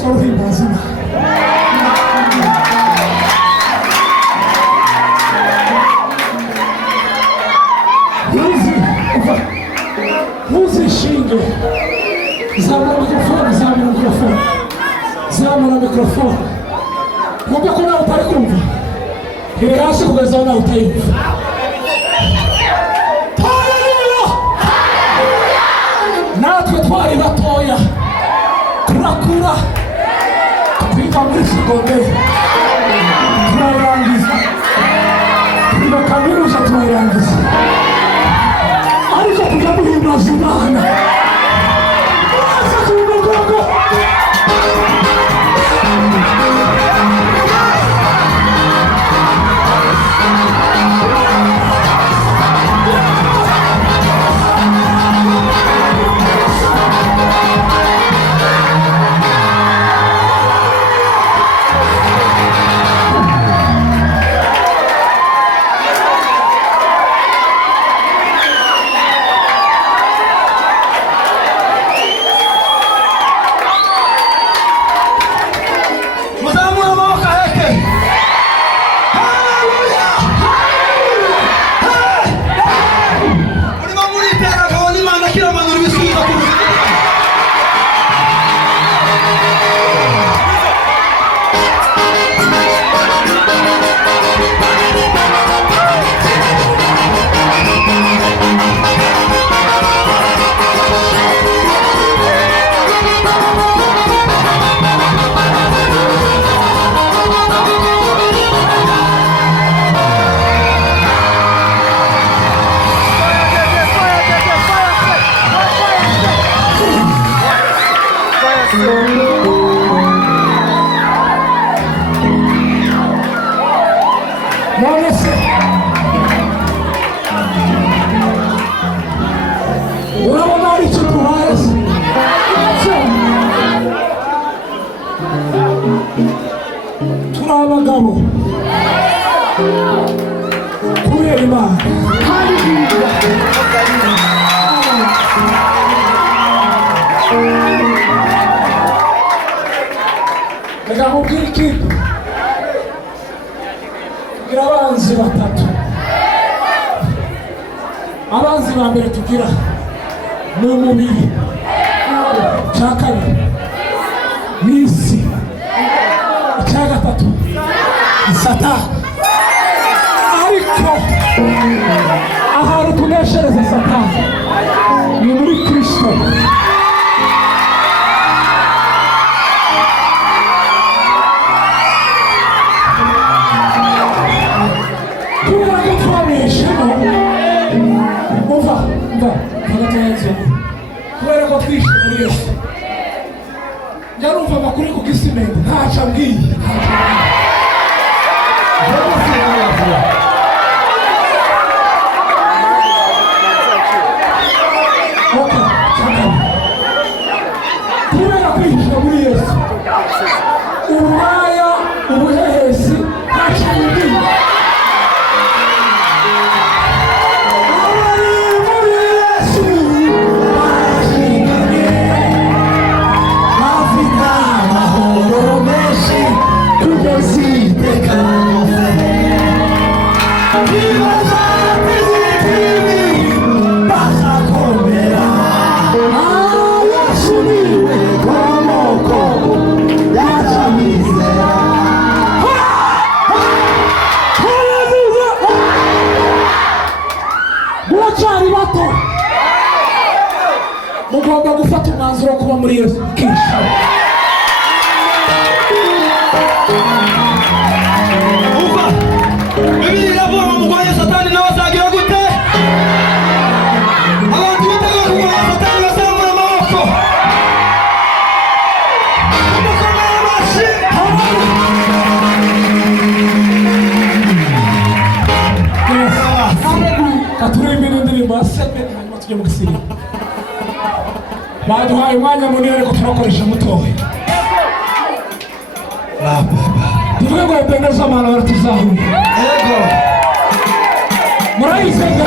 Kristo ruhimbaza Imana. Ntuzishinge. Zamura mikrofone, zamura mikrofone, zamura mikrofone. Mwumve ko nawe utari kumva. Iri hasi kugeza aho nawe utayumva. Natwe twari batoya turakura twiga muri segonderi turayirangiza, twiga kaminuza turayirangiza, ariko kujya duhimbaza Imana mwese ku mugongo. Turabagabo kubera Imana. Reka mubwire ikintu, tugira abanzi batatu. Abanzi ba mbere tugira ni umubiri, icya kabiri ni isi, icya gatatu ni Satani. Ariko ahantu tuneshereza Satani ni muri Kristo. Tubona twabeshemo umva hagatayanze kubera ko twishe muri Yesu. Ndarumva amakuru ku gisimenti ntaca mbwiye. Kubera kwishe muri Yesu, uburaya, ubuhehesi ntaca mbwiye. Mugomba gufata umwanzuro wo kuba muri Yesu Kristo. Umva, Bibiliya iravuga ngo murwanye Satani nawe azagira gute? Abantu biteguye kurwanya Satani bazamura amaboko. Mukomere amashyi. Katuririmbe indirimbo ya Sepeti hanyuma tujye mu gisiri. Baduhaye umwanya munini ariko turakoresha mutoya. Tuvuge ngo yapendeza Imana baratuzahura. Yego. Murayisenga.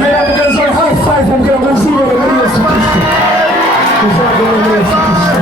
Reba mugenzi wawe high five amubwira ngo uzibere muri Yesu Kristo. Uzabere muri Yesu Kristo.